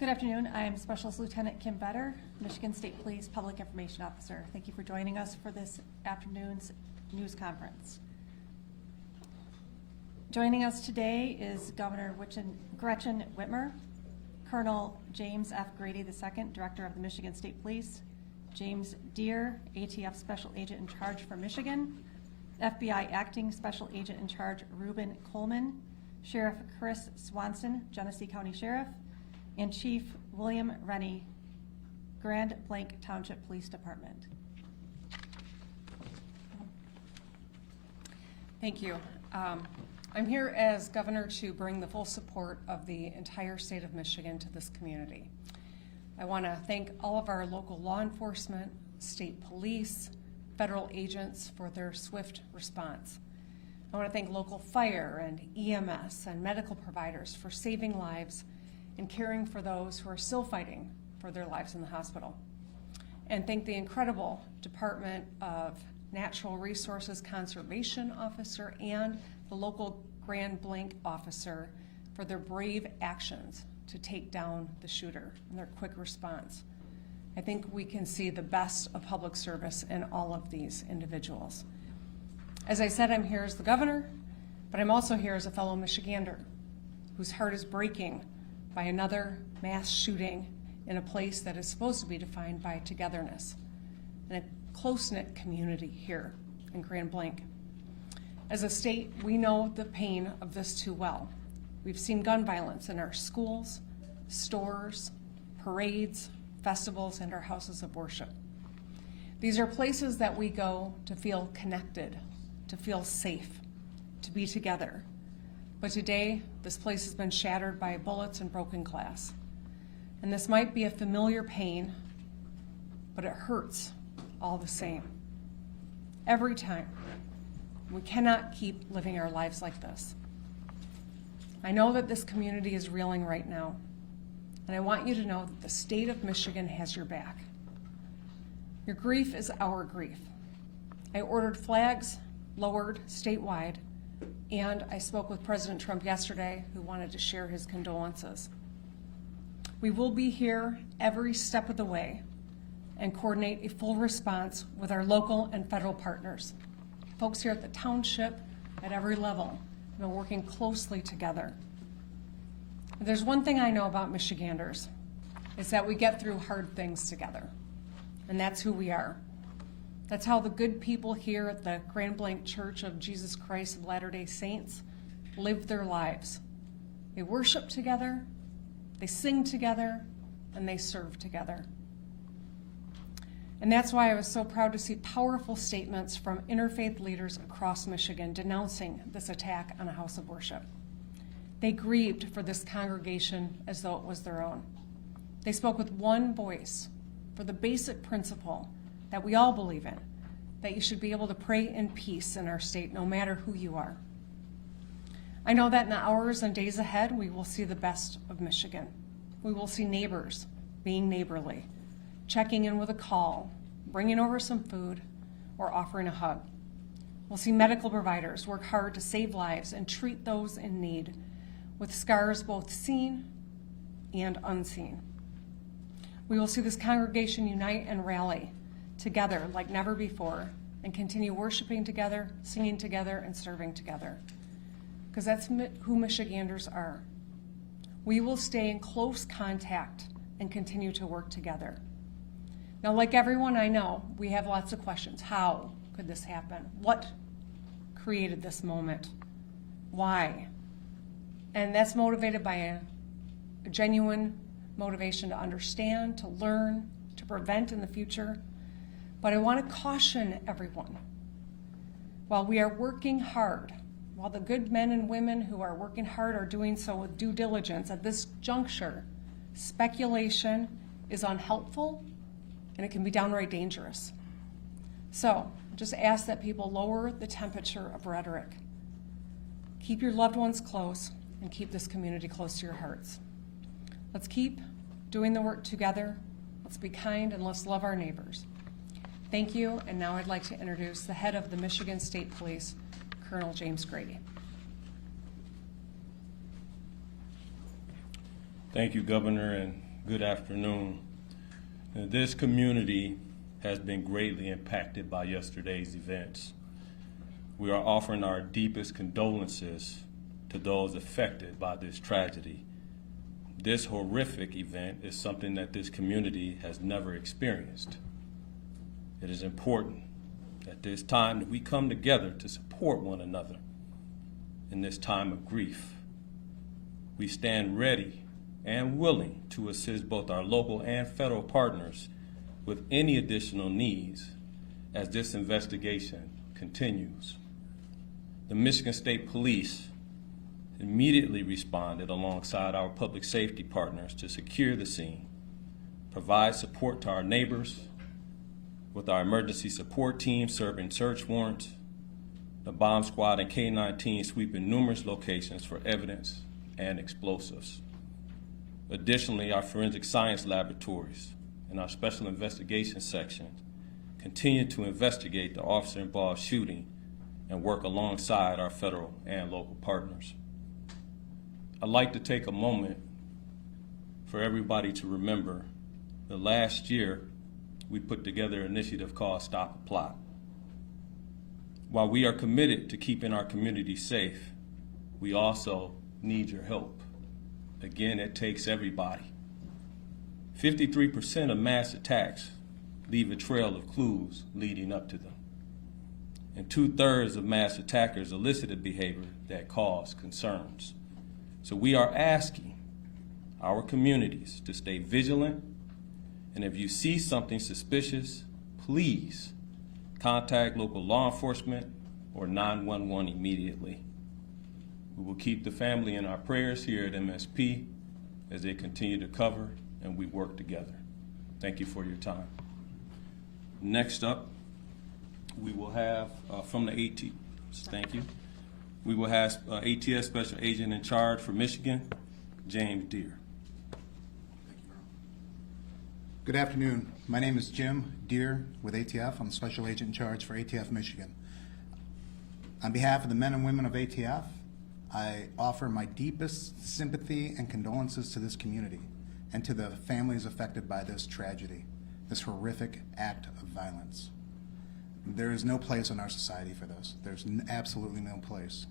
Good afternoon. I am Specialist Lieutenant Kim Vetter, Michigan State Police Public Information Officer. Thank you for joining us for this afternoon's news conference. Joining us today is Governor Gretchen Whitmer, Colonel James F. Grady II, Director of the Michigan State Police, James Deere, ATF Special Agent in Charge for Michigan, FBI Acting Special Agent in Charge Reuben Coleman, Sheriff Chris Swanson, Genesee County Sheriff, and Chief William Rennie, Grand Blanc Township Police Department. Thank you. I'm here as governor to bring the full support of the entire state of Michigan to this community. I want to thank all of our local law enforcement, state police, federal agents for their swift response. I want to thank local fire and EMS and medical providers for saving lives and caring for those who are still fighting for their lives in the hospital. And thank the incredible Department of Natural Resources Conservation Officer and the local Grand Blanc officer for their brave actions to take down the shooter and their quick response. I think we can see the best of public service in all of these individuals. As I said, I'm here as the governor, but I'm also here as a fellow Michigander whose heart is breaking by another mass shooting in a place that is supposed to be defined by togetherness and a close-knit community here in Grand Blanc. As a state, we know the pain of this too well. We've seen gun violence in our schools, stores, parades, festivals, and our houses of worship. These are places that we go to feel connected, to feel safe, to be together. But today, this place has been shattered by bullets and broken glass. And this might be a familiar pain, but it hurts all the same. Every time. We cannot keep living our lives like this. I know that this community is reeling right now, and I want you to know that the state of Michigan has your back. Your grief is our grief. I ordered flags lowered statewide, and I spoke with President Trump yesterday, who wanted to share his condolences. We will be here every step of the way and coordinate a full response with our local and federal partners. Folks here at the township, at every level, have been working closely together. If there's one thing I know about Michiganders, it's that we get through hard things together, and that's who we are. That's how the good people here at the Grand Blanc Church of Jesus Christ of Latter-day Saints live their lives. They worship together, they sing together, and they serve together. And that's why I was so proud to see powerful statements from interfaith leaders across Michigan denouncing this attack on a house of worship. They grieved for this congregation as though it was their own. They spoke with one voice for the basic principle that we all believe in, that you should be able to pray in peace in our state no matter who you are. I know that in the hours and days ahead, we will see the best of Michigan. We will see neighbors being neighborly, checking in with a call, bringing over some food, or offering a hug. We'll see medical providers work hard to save lives and treat those in need with scars both seen and unseen. We will see this congregation unite and rally together like never before and continue worshiping together, singing together, and serving together. Because that's who Michiganders are. We will stay in close contact and continue to work together. Now, like everyone I know, we have lots of questions. How could this happen? What created this moment? Why? And that's motivated by a genuine motivation to understand, to learn, to prevent in the future. But I want to caution everyone. While we are working hard, while the good men and women who are working hard are doing so with due diligence, at this juncture, speculation is unhelpful and it can be downright dangerous. So, just ask that people lower the temperature of rhetoric. Keep your loved ones close and keep this community close to your hearts. Let's keep doing the work together. Let's be kind and let's love our neighbors. Thank you, and now I'd like to introduce the head of the Michigan State Police, Colonel James Grady. Thank you, Governor, and Good afternoon. This community has been greatly impacted by yesterday's events. We are offering our deepest condolences to those affected by this tragedy. This horrific event is something that this community has never experienced. It is important at this time that we come together to support one another in this time of grief. We stand ready and willing to assist both our local and federal partners with any additional needs as this investigation continues. The Michigan State Police immediately responded alongside our public safety partners to secure the scene, provide support to our neighbors with our emergency support team serving search warrants, the bomb squad and K-9 team sweeping numerous locations for evidence and explosives. Additionally, our forensic science laboratories and our special investigation section continue to investigate the officer-involved shooting and work alongside our federal and local partners. I'd like to take a moment for everybody to remember that last year we put together an initiative called Stop a Plot. While we are committed to keeping our community safe, we also need your help. Again, it takes everybody. 53% of mass attacks leave a trail of clues leading up to them. And 2/3 of mass attackers elicited behavior that cause concerns. So we are asking our communities to stay vigilant, and if you see something suspicious, please contact local law enforcement or 911 immediately. We will keep the family in our prayers here at MSP as they continue to cover and we work together. Thank you for your time. Next up, we will have from the thank you. We will have ATS Special Agent in Charge for Michigan, James Deere. Good afternoon. My name is Jim Deere with ATF. I'm the Special Agent in Charge for ATF Michigan. On behalf of the men and women of ATF, I offer my deepest sympathy and condolences to this community and to the families affected by this tragedy, this horrific act of violence. There is no place in our society for this. There's absolutely no place.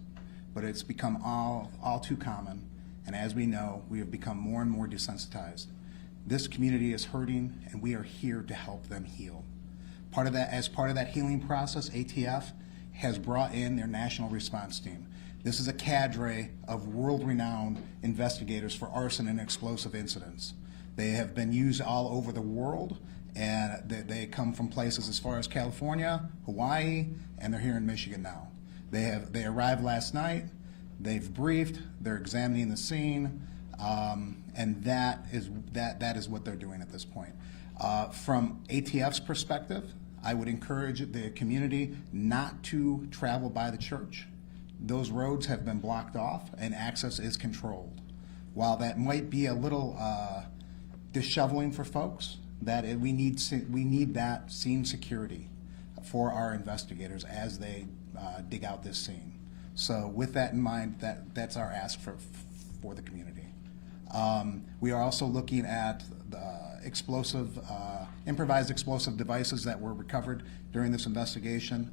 But it's become all too common, and as we know, we have become more and more desensitized. This community is hurting, and we are here to help them heal. As part of that healing process, ATF has brought in their national response team. This is a cadre of world-renowned investigators for arson and explosive incidents. They have been used all over the world, and they come from places as far as California, Hawaii, and they're here in Michigan now. They arrived last night, they've briefed, they're examining the scene, and that is what they're doing at this point. From ATF's perspective, I would encourage the community not to travel by the church. Those roads have been blocked off and access is controlled. While that might be a little disheveling for folks, we need that scene security for our investigators as they dig out this scene. So with that in mind, that's our ask for the community. We are also looking at the improvised explosive devices that were recovered during this investigation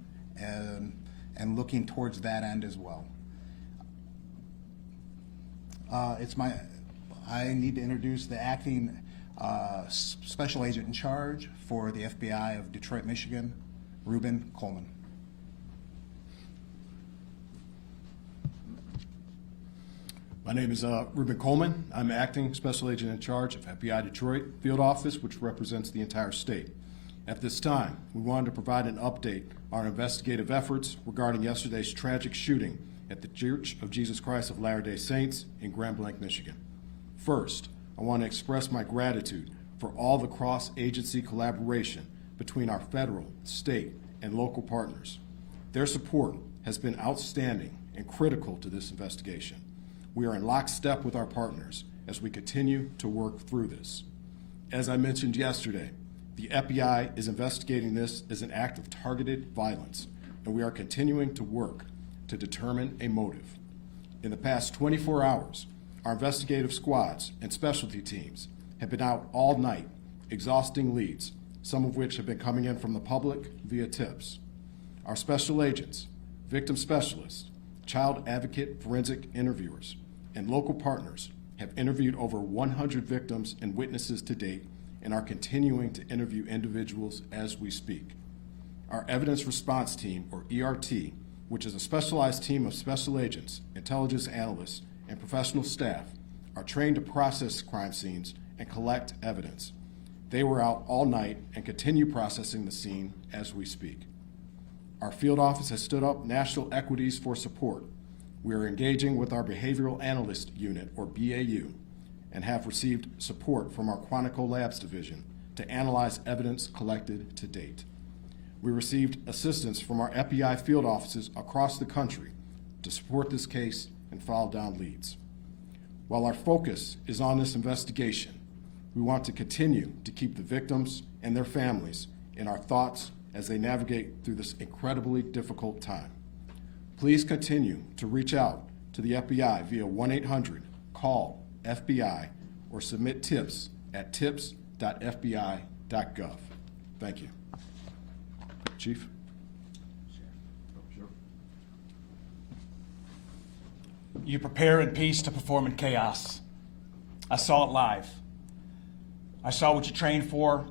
and looking towards that end as well. I need to introduce the acting Special Agent in Charge for the FBI of Detroit, Michigan, Ruben Coleman. My name is Ruben Coleman. I'm acting Special Agent in Charge of FBI Detroit Field Office, which represents the entire state. At this time, we wanted to provide an update on our investigative efforts regarding yesterday's tragic shooting at the Church of Jesus Christ of Latter-day Saints in Grand Blanc, Michigan. First, I want to express my gratitude for all the cross-agency collaboration between our federal, state, and local partners. Their support has been outstanding and critical to this investigation. We are in lockstep with our partners as we continue to work through this. As I mentioned yesterday, the FBI is investigating this as an act of targeted violence, and we are continuing to work to determine a motive. In the past 24 hours, our investigative squads and specialty teams have been out all night, exhausting leads, some of which have been coming in from the public via tips. Our special agents, victim specialists, child advocate forensic interviewers, and local partners have interviewed over 100 victims and witnesses to date and are continuing to interview individuals as we speak. Our Evidence Response Team, or ERT, which is a specialized team of special agents, intelligence analysts, and professional staff, are trained to process crime scenes and collect evidence. They were out all night and continue processing the scene as we speak. Our field office has stood up national equities for support. We are engaging with our Behavioral Analyst Unit, or BAU, and have received support from our Quantico Labs Division to analyze evidence collected to date. We received assistance from our FBI field offices across the country to support this case and follow down leads. While our focus is on this investigation, we want to continue to keep the victims and their families in our thoughts as they navigate through this incredibly difficult time. Please continue to reach out to the FBI via 1-800-CALL-FBI or submit tips at tips.fbi.gov. Thank you. Chief? You prepare in peace to perform in chaos. I saw it live. I saw what you trained for,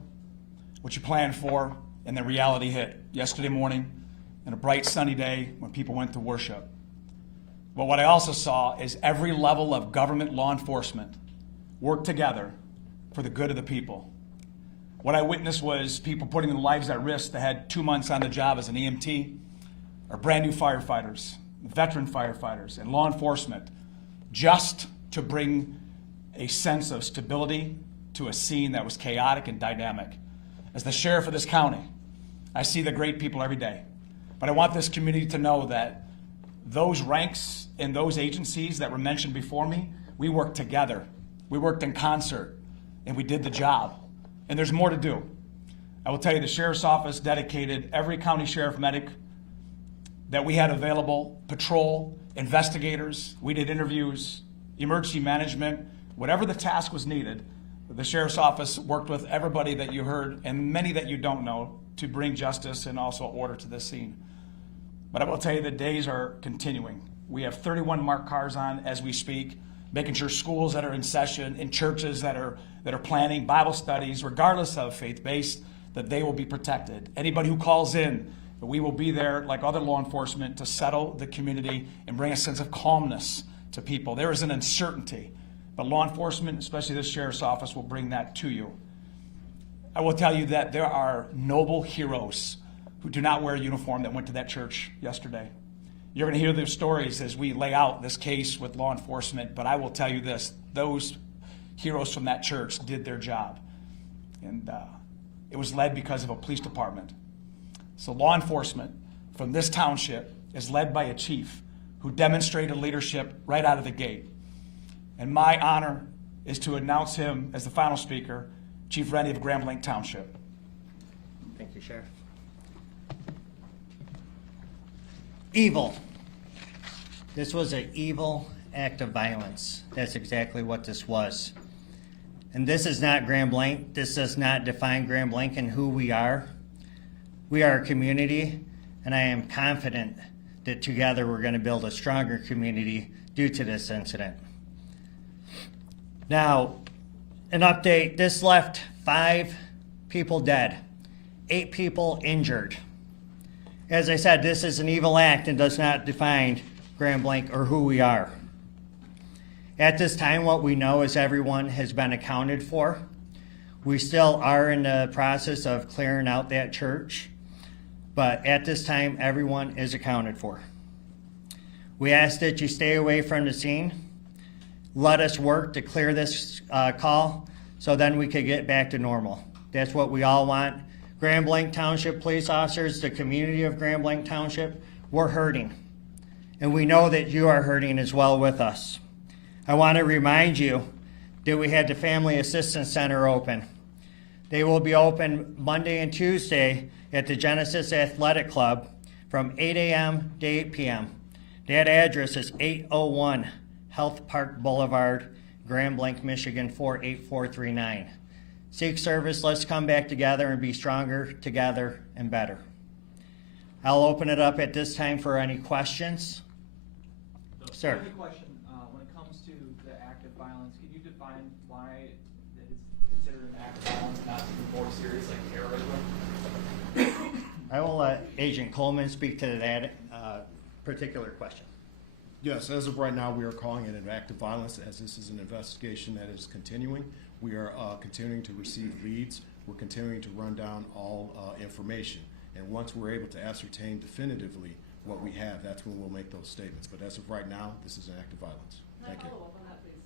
what you planned for, and then reality hit yesterday morning on a bright sunny day when people went to worship. But what I also saw is every level of government law enforcement work together for the good of the people. What I witnessed was people putting their lives at risk that had 2 months on the job as an EMT, or brand new firefighters, veteran firefighters, and law enforcement, just to bring a sense of stability to a scene that was chaotic and dynamic. As the sheriff of this county, I see the great people every day. But I want this community to know that those ranks in those agencies that were mentioned before me, we worked together. We worked in concert, and we did the job. And there's more to do. I will tell you, the sheriff's office dedicated every county sheriff medic that we had available, patrol, investigators, we did interviews, emergency management, whatever the task was needed. The sheriff's office worked with everybody that you heard and many that you don't know to bring justice and also order to this scene. But I will tell you, the days are continuing. We have 31 marked cars on as we speak, making sure schools that are in session, in churches that are planning Bible studies, regardless of faith-based, that they will be protected. Anybody who calls in, we will be there like other law enforcement to settle the community and bring a sense of calmness to people. There is an uncertainty, but law enforcement, especially this sheriff's office, will bring that to you. I will tell you that there are noble heroes who do not wear a uniform that went to that church yesterday. You're going to hear their stories as we lay out this case with law enforcement, but I will tell you this, those heroes from that church did their job. And it was led because of a police department. So law enforcement from this township is led by a chief who demonstrated leadership right out of the gate. And my honor is to announce him as the final speaker, Chief Rennie of Grand Blanc Township. Thank you, Sheriff. Evil. This was an evil act of violence. That's exactly what this was. And this is not Grand Blanc. This does not define Grand Blanc and who we are. We are a community, and I am confident that together we're going to build a stronger community due to this incident. Now, an update, this left 5 people dead, 8 people injured. As I said, this is an evil act and does not define Grand Blanc or who we are. At this time, what we know is everyone has been accounted for. We still are in the process of clearing out that church, but at this time, everyone is accounted for. We ask that you stay away from the scene. Let us work to clear this call so then we could get back to normal. That's what we all want. Grand Blanc Township police officers, the community of Grand Blanc Township, we're hurting. And we know that you are hurting as well with us. I want to remind you that we had the Family Assistance Center open. They will be open Monday and Tuesday at the Genesis Athletic Club from 8 a.m. to 8 p.m. That address is 801 Health Park Boulevard Grand Blanc, Michigan 48439. Seek service, let's come back together and be stronger together and better. I'll open it up at this time for any questions. Sir. Only question, when it comes to the act of violence, can you define why it is considered an act of violence, not something more serious like terrorism? I will let Agent Coleman speak to that particular question. Yes, as of right now, we are calling it an act of violence as this is an investigation that is continuing. We are continuing to receive leads. We're continuing to run down all information. And once we're able to ascertain definitively what we have, that's when we'll make those statements. But as of right now, this is an act of violence. Thank you. Can I follow up on that, please?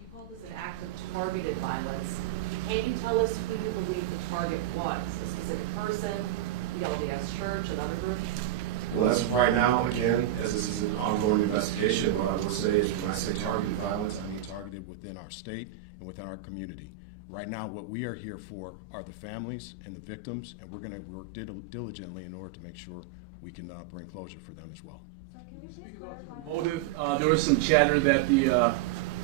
You called this an act of targeted violence. Can you tell us who you believe the target was? A specific person, the LDS Church, another group? Well, as of right now, again, as this is an ongoing investigation, what I will say is when I say targeted violence, I mean targeted within our state and within our community. Right now, what we are here for are the families and the victims, and we're going to work diligently in order to make sure we can bring closure for them as well. Motive, there was some chatter that the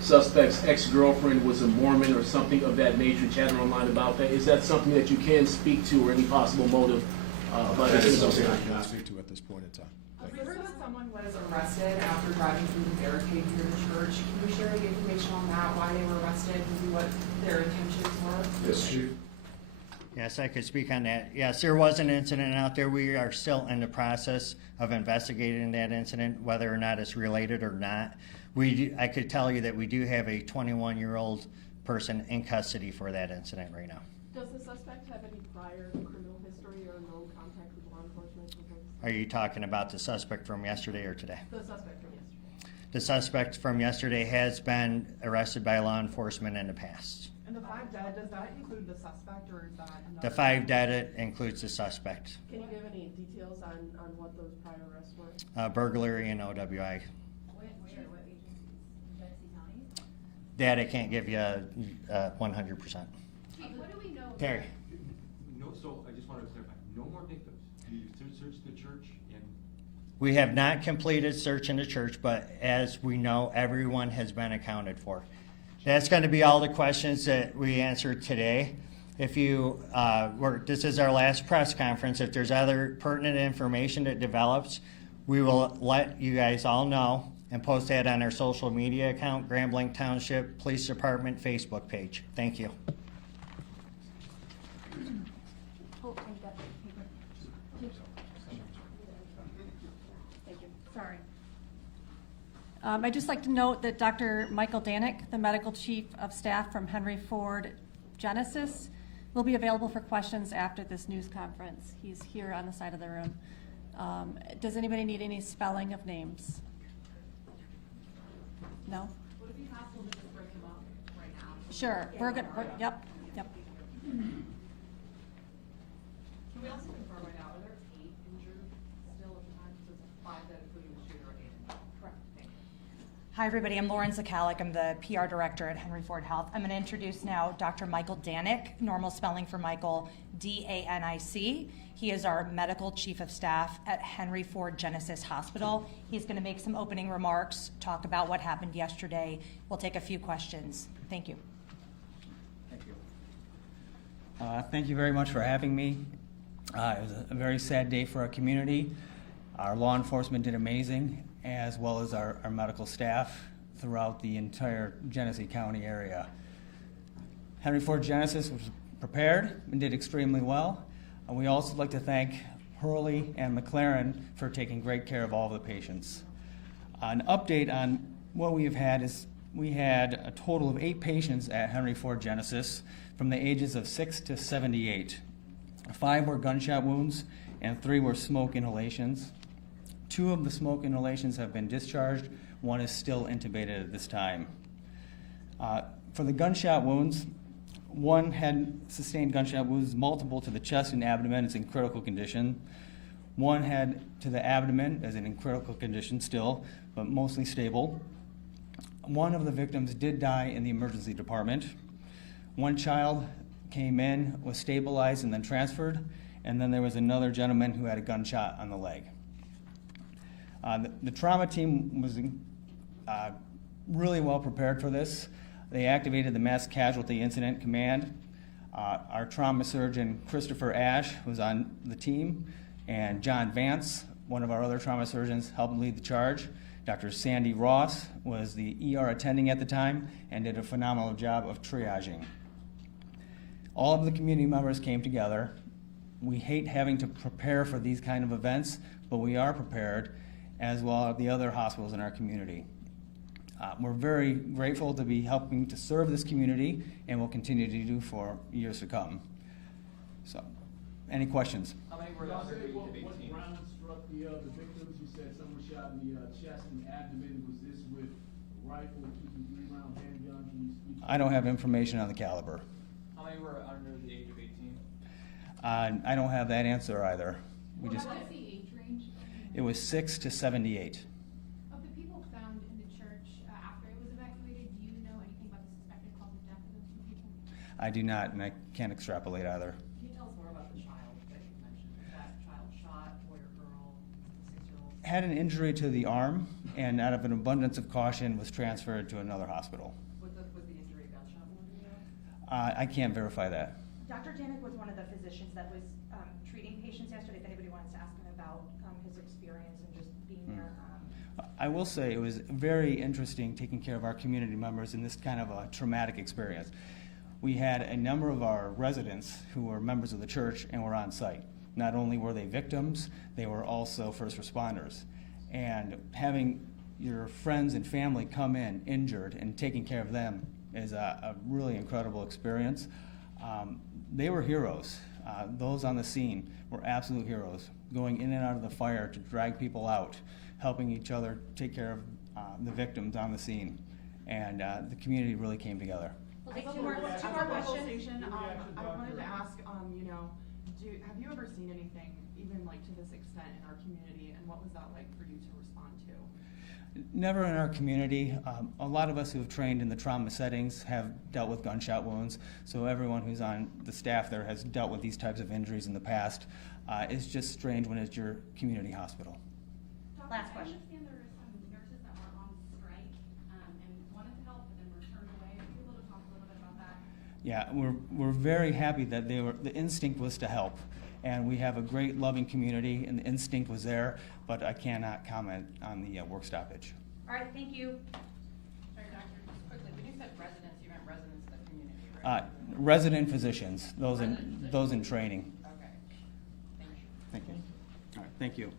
suspect's ex-girlfriend was a Mormon or something of that nature, chatter online about that. Is that something that you can speak to, or any possible motive about That is that? something I cannot speak to at this point in time. Thank you. I've heard that someone was arrested after driving through the barricade near the church. Can you share any information on that, why they were arrested, maybe what their intentions were? Yes, Chief. Yes, I could speak on that. Yes, there was an incident out there. We are still in the process of investigating that incident, whether or not it's related or not. I could tell you that we do have a 21-year-old person in custody for that incident right now. Does the suspect have any prior criminal history or no contact with law enforcement? Are you talking about the suspect from yesterday or today? The suspect from yesterday. The suspect from yesterday has been arrested by law enforcement in the past. And the 5 dead, does that include the suspect or is that another? The 5 dead includes the suspect. Can you give any details on what those prior arrests were? Burglary and OWI. What agencies? Genesee County? That I can't give you 100%. What do we know? Terry. No, so I just wanted to clarify, no more victims. You searched the church and... We have not completed search in the church, but as we know, everyone has been accounted for. That's going to be all the questions that we answered today. If you, this is our last press conference. If there's other pertinent information that develops, we will let you guys all know and post that on our social media account, Grand Blanc Township Police Department Facebook page. Thank you. Sorry. I'd just like to note that Dr. Michael Danick, the Medical Chief of Staff from Henry Ford Genesis, will be available for questions after this news conference. He's here on the side of the room. Does anybody need any spelling of names? No? Would it be possible to just bring him up right now? Sure. We're good. Yep. Can we also confirm right now, are there 8 injured still at the time? So it's 5 that including the shooter or 8? Correct. Thank you. Hi, everybody. I'm Lauren Zakalik. I'm the PR director at Henry Ford Health. I'm going to introduce now Dr. Michael Danick, normal spelling for Michael, D-A-N-I-C. He is our medical chief of staff at Henry Ford Genesis Hospital. He's going to make some opening remarks, talk about what happened yesterday. We'll take a few questions. Thank you. Thank you. Thank you very much for having me. It was a very sad day for our community. Our law enforcement did amazing, as well as our medical staff throughout the entire Genesee County area. Henry Ford Genesis was prepared and did extremely well. We also like to thank Hurley and McLaren for taking great care of all of the patients. An update on what we have had is we had a total of 8 patients at Henry Ford Genesis from the ages of 6 to 78. 5 were gunshot wounds and 3 were smoke inhalations. 2 of the smoke inhalations have been discharged. 1 is still intubated at this time. For the gunshot wounds, 1 had sustained gunshot wounds, multiple to the chest and abdomen, is in critical condition. 1 had to the abdomen, as in critical condition still, but mostly stable. 1 of the victims did die in the emergency department. 1 child came in, was stabilized, and then transferred, and then there was another gentleman who had a gunshot on the leg. The trauma team was really well prepared for this. They activated the Mass Casualty Incident Command. Our trauma surgeon, Christopher Ash, was on the team, and John Vance, one of our other trauma surgeons, helped lead the charge. Dr. Sandy Ross was the ER attending at the time and did a phenomenal job of triaging. All of the community members came together. We hate having to prepare for these kind of events, but we are prepared, as well as the other hospitals in our community. We're very grateful to be helping to serve this community, and will continue to do for years to come. So, any questions? How many were Y'all under said the age what of 18? round struck the victims? You said someone shot in the chest and abdomen. Was this with rifle, 2-3 round handgun? Can you speak? I don't have information on the caliber. How many were under the age of 18? I don't have that answer either. We just, What's the age range? it was 6 to 78. Of the people found in the church after it was evacuated, do you know anything about the suspected cause of death of those two people? I do not, and I can't extrapolate either. Can you tell us more about the child that you mentioned? Was that child shot, boy or girl, 6-year-old? Had an injury to the arm, and out of an abundance of caution, was transferred to another hospital. Was the injury a gunshot wound, do you know? I can't verify that. Dr. Janik was one of the physicians that was treating patients yesterday. If anybody wants to ask him about his experience and just being there. I will say it was very interesting taking care of our community members in this kind of a traumatic experience. We had a number of our residents who were members of the church and were on site. Not only were they victims, they were also first responders. And having your friends and family come in injured and taking care of them is a really incredible experience. They were heroes. Those on the scene were absolute heroes, going in and out of the fire to drag people out, helping each other take care of the victims on the scene. And the community really came together. We'll take two more questions. I wanted to ask, have you ever seen anything even like to this extent in our community, and what was that like for you to respond to? Never in our community. A lot of us who have trained in the trauma settings have dealt with gunshot wounds, so everyone who's on the staff there has dealt with these types of injuries in the past. It's just strange when it's your community hospital. Last question. I understand there were some nurses that were on strike and wanted to help but then were turned away. Are you able to talk a little bit about that? Yeah, we're very happy that the instinct was to help, and we have a great loving community, and the instinct was there, but I cannot comment on the work stoppage. All right, thank you. Sorry, doctor, just quickly, when you said residents, you meant residents of the community, right? Resident physicians, those in training. Okay. Thank you. Thank you. All right, thank you.